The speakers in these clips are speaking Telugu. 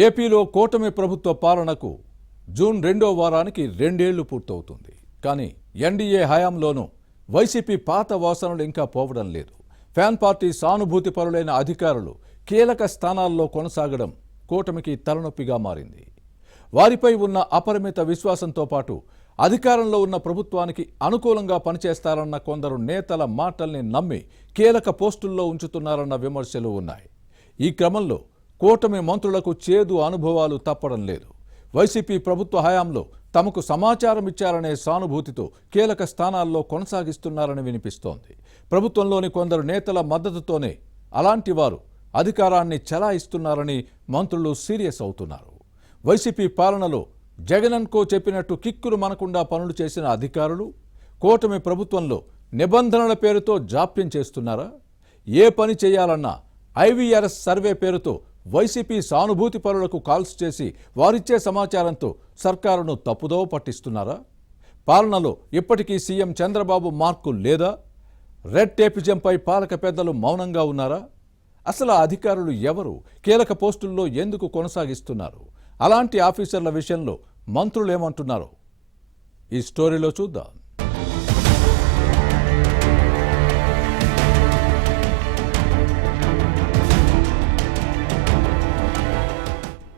ఏపీలో కూటమి ప్రభుత్వ పాలనకు జూన్ 2వ వారానికి 2 ఏళ్లు పూర్తవుతుంది. కానీ ఎన్డీఏ హయాంలోనూ వైసీపీ పాత వాసనలు ఇంకా పోవడం లేదు. ఫ్యాన్ పార్టీ సానుభూతి పరులైన అధికారులు కీలక స్థానాల్లో కొనసాగడం కూటమికి తలనొప్పిగా మారింది. వారిపై ఉన్న అపరిమిత విశ్వాసంతో పాటు అధికారంలో ఉన్న ప్రభుత్వానికి అనుకూలంగా పనిచేస్తారన్న కొందరు నేతల మాటల్ని నమ్మి కీలక పోస్టుల్లో ఉంచుతున్నారన్న విమర్శలు ఉన్నాయి. ఈ క్రమంలో కూటమి మంత్రులకు చేదు అనుభవాలు తప్పడం లేదు. వైసీపీ ప్రభుత్వ హయాంలో తమకు సమాచారం ఇచ్చారనే సానుభూతితో కీలక స్థానాల్లో కొనసాగిస్తున్నారని వినిపిస్తోంది. ప్రభుత్వంలోని కొందరు నేతల మద్దతుతోనే అలాంటి వారు అధికారాన్ని చెలాయిస్తున్నారని మంత్రులు సీరియస్ అవుతున్నారు. వైసీపీ పాలనలో జగన్ కో చెప్పినట్టు కిక్కురు మనకుండా పనులు చేసిన అధికారులు కూటమి ప్రభుత్వంలో నిబంధనల పేరుతో జాప్యం చేస్తున్నారా? ఏ పని చేయాలన్నా ఐవీఆర్ఎస్ సర్వే పేరుతో వైసీపీ సానుభూతి పరులకు కాల్స్ చేసి వారిచ్చే సమాచారంతో సర్కారును తప్పుదోవ పట్టిస్తున్నారా? పాలనలో ఇప్పటికీ సీఎం చంద్రబాబు మార్కు లేదా? రెడ్ టేపిజంపై పాలక పెద్దలు మౌనంగా ఉన్నారా? అసలు అధికారులు ఎవరు? కీలక పోస్టుల్లో ఎందుకు కొనసాగిస్తున్నారు? అలాంటి ఆఫీసర్ల విషయంలో మంత్రులు ఏమంటున్నారో ఈ స్టోరీలో చూద్దాం.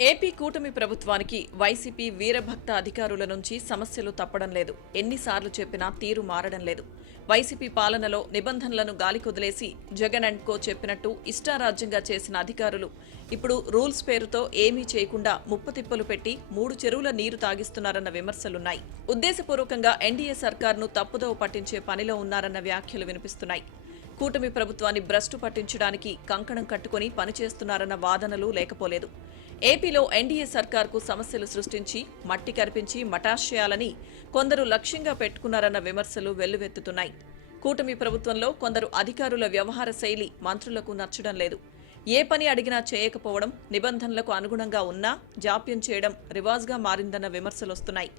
ఏపీ కూటమి ప్రభుత్వానికి వైసీపీ వీరభక్త అధికారుల నుంచి సమస్యలు తప్పడం లేదు. ఎన్నిసార్లు చెప్పినా తీరు మారడం లేదు. వైసీపీ పాలనలో నిబంధనలను గాలికొదిలేసి జగన్ అండ్ కో చెప్పినట్టు ఇష్టారాజ్యంగా చేసిన అధికారులు ఇప్పుడు రూల్స్ పేరుతో ఏమీ చేయకుండా ముప్పతిప్పలు పెట్టి 3 చెరువుల నీరు తాగిస్తున్నారన్న విమర్శలున్నాయి. ఉద్దేశపూర్వకంగా ఎన్డీఏ సర్కార్ను తప్పుదోవ పట్టించే పనిలో ఉన్నారన్న వ్యాఖ్యలు వినిపిస్తున్నాయి. కూటమి ప్రభుత్వాన్ని భ్రష్టు పట్టించడానికి కంకణం కట్టుకుని పనిచేస్తున్నారన్న వాదనలు లేకపోలేదు. ఏపీలో ఎన్డీఏ సర్కార్కు సమస్యలు సృష్టించి మట్టి కరిపించి మటాష్ చేయాలని కొందరు లక్ష్యంగా పెట్టుకున్నారన్న విమర్శలు వెల్లువెత్తుతున్నాయి. కూటమి ప్రభుత్వంలో కొందరు అధికారుల వ్యవహార శైలి మంత్రులకు నచ్చడం లేదు. ఏ పని అడిగినా చేయకపోవడం, నిబంధనలకు అనుగుణంగా ఉన్నా జాప్యం చేయడం రివాజ్గా మారిందన్న విమర్శలొస్తున్నాయి.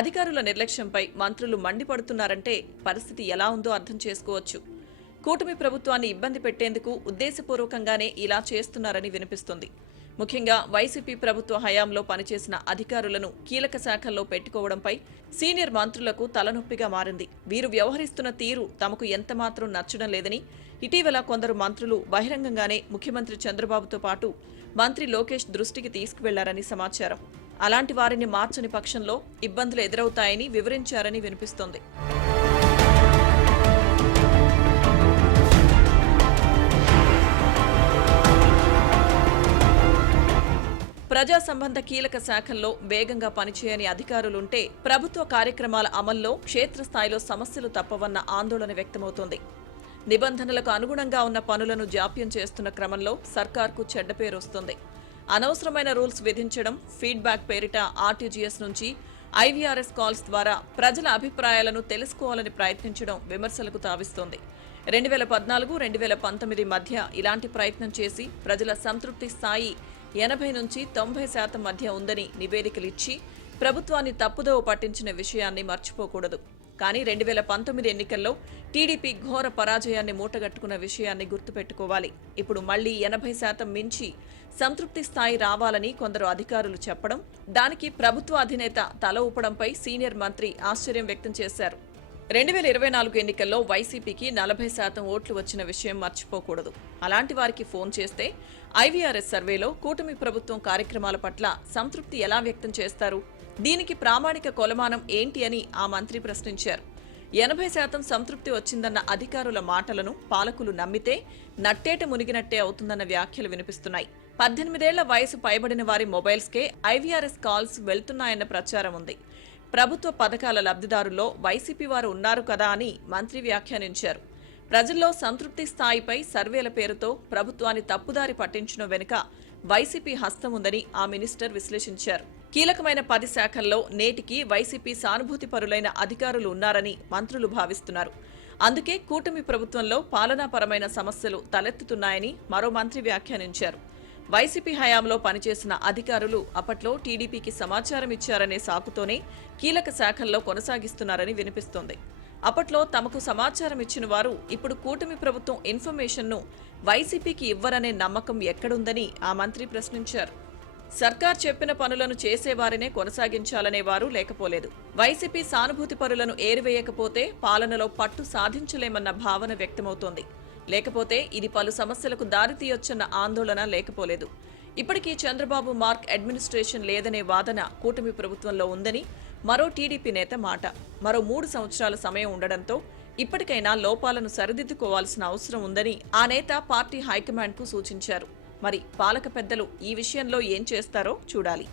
అధికారుల నిర్లక్ష్యంపై మంత్రులు మండిపడుతున్నారంటే పరిస్థితి ఎలా ఉందో అర్థం చేసుకోవచ్చు. కూటమి ప్రభుత్వాన్ని ఇబ్బంది పెట్టేందుకు ఉద్దేశపూర్వకంగానే ఇలా చేస్తున్నారని వినిపిస్తుంది. ముఖ్యంగా వైసీపీ ప్రభుత్వ హయాంలో పనిచేసిన అధికారులను కీలక శాఖల్లో పెట్టుకోవడంపై సీనియర్ మంత్రులకు తలనొప్పిగా మారింది. వీరు వ్యవహరిస్తున్న తీరు తమకు ఎంతమాత్రం నచ్చడం లేదని ఇటీవల కొందరు మంత్రులు బహిరంగంగానే ముఖ్యమంత్రి చంద్రబాబుతో పాటు మంత్రి లోకేష్ దృష్టికి తీసుకువెళ్లారని సమాచారం. అలాంటి వారిని మార్చని పక్షంలో ఇబ్బందులు ఎదురవుతాయని వివరించారని వినిపిస్తోంది. ప్రజా సంబంధ కీలక శాఖల్లో వేగంగా పనిచేయని అధికారులుంటే ప్రభుత్వ కార్యక్రమాల అమల్లో క్షేత్రస్థాయిలో సమస్యలు తప్పవన్న ఆందోళన వ్యక్తమవుతోంది. నిబంధనలకు అనుగుణంగా ఉన్న పనులను జాప్యం చేస్తున్న క్రమంలో సర్కార్కు చెడ్డ పేరు వస్తుంది. అనవసరమైన రూల్స్ విధించడం, ఫీడ్బ్యాక్ పేరిట ఆర్టీజీఎస్ నుంచి ఐవీఆర్ఎస్ కాల్స్ ద్వారా ప్రజల అభిప్రాయాలను తెలుసుకోవాలని ప్రయత్నించడం విమర్శలకు తావిస్తోంది. 2014-2019 మధ్య ఇలాంటి ప్రయత్నం చేసి ప్రజల సంతృప్తి స్థాయి 80 నుంచి 90% మధ్య ఉందని నివేదికలిచ్చి ప్రభుత్వాన్ని తప్పుదోవ పట్టించిన విషయాన్ని మర్చిపోకూడదు. కానీ 2019 ఎన్నికల్లో టీడీపీ ఘోర పరాజయాన్ని మూటగట్టుకున్న విషయాన్ని గుర్తుపెట్టుకోవాలి. ఇప్పుడు మళ్లీ 80% మించి సంతృప్తి స్థాయి రావాలని కొందరు అధికారులు చెప్పడం, దానికి ప్రభుత్వ అధినేత తల ఊపడంపై సీనియర్ మంత్రి ఆశ్చర్యం వ్యక్తం చేశారు. 2024 ఎన్నికల్లో వైసీపీకి 40% ఓట్లు వచ్చిన విషయం మర్చిపోకూడదు. అలాంటి వారికి ఫోన్ చేస్తే ఐవీఆర్ఎస్ సర్వేలో కూటమి ప్రభుత్వం కార్యక్రమాల పట్ల సంతృప్తి ఎలా వ్యక్తం చేస్తారు? దీనికి ప్రామాణిక కొలమానం ఏంటి అని ఆ మంత్రి ప్రశ్నించారు. 80% సంతృప్తి వచ్చిందన్న అధికారుల మాటలను పాలకులు నమ్మితే నట్టేట మునిగినట్టే అవుతుందన్న వ్యాఖ్యలు వినిపిస్తున్నాయి. 18 ఏళ్ల వయసు పైబడిన వారి మొబైల్స్కే ఐవీఆర్ఎస్ కాల్స్ వెళ్తున్నాయన్న ప్రచారం ఉంది. ప్రభుత్వ పథకాల లబ్ధిదారుల్లో వైసీపీ వారు ఉన్నారు కదా అని మంత్రి వ్యాఖ్యానించారు. ప్రజల్లో సంతృప్తి స్థాయిపై సర్వేల పేరుతో ప్రభుత్వాన్ని తప్పుదారి పట్టించడం వెనుక వైసీపీ హస్తం ఉందని ఆ మినిస్టర్ విశ్లేషించారు. కీలకమైన 10 శాఖల్లో నేటికి వైసీపీ సానుభూతి పరులైన అధికారులు ఉన్నారని మంత్రులు భావిస్తున్నారు. అందుకే కూటమి ప్రభుత్వంలో పాలనాపరమైన సమస్యలు తలెత్తుతున్నాయని మరో మంత్రి వ్యాఖ్యానించారు. వైసీపీ హయాంలో పనిచేసిన అధికారులు అప్పట్లో టీడీపీకి సమాచారం ఇచ్చారనే సాకుతోనే కీలక శాఖల్లో కొనసాగిస్తున్నారని వినిపిస్తోంది. అప్పట్లో తమకు సమాచారం ఇచ్చిన వారు ఇప్పుడు కూటమి ప్రభుత్వం ఇన్ఫర్మేషన్ను వైసీపీకి ఇవ్వరనే నమ్మకం ఎక్కడుందని ఆ మంత్రి ప్రశ్నించారు. సర్కార్ చెప్పిన పనులను చేసేవారినే కొనసాగించాలనేవారు లేకపోలేదు. వైసీపీ సానుభూతి పరులను ఏరివేయకపోతే పాలనలో పట్టు సాధించలేమన్న భావన వ్యక్తమవుతోంది. లేకపోతే ఇది పలు సమస్యలకు దారితీయొచ్చన్న ఆందోళన లేకపోలేదు. ఇప్పటికీ చంద్రబాబు మార్క్ అడ్మినిస్ట్రేషన్ లేదనే వాదన కూటమి ప్రభుత్వంలో ఉందని మరో టీడీపీ నేత మాట. మరో 3 సంవత్సరాల సమయం ఉండడంతో ఇప్పటికైనా లోపాలను సరిదిద్దుకోవాల్సిన అవసరం ఉందని ఆ నేత పార్టీ హైకమాండ్కు సూచించారు. మరి పాలక పెద్దలు ఈ విషయంలో ఏం చేస్తారో చూడాలి.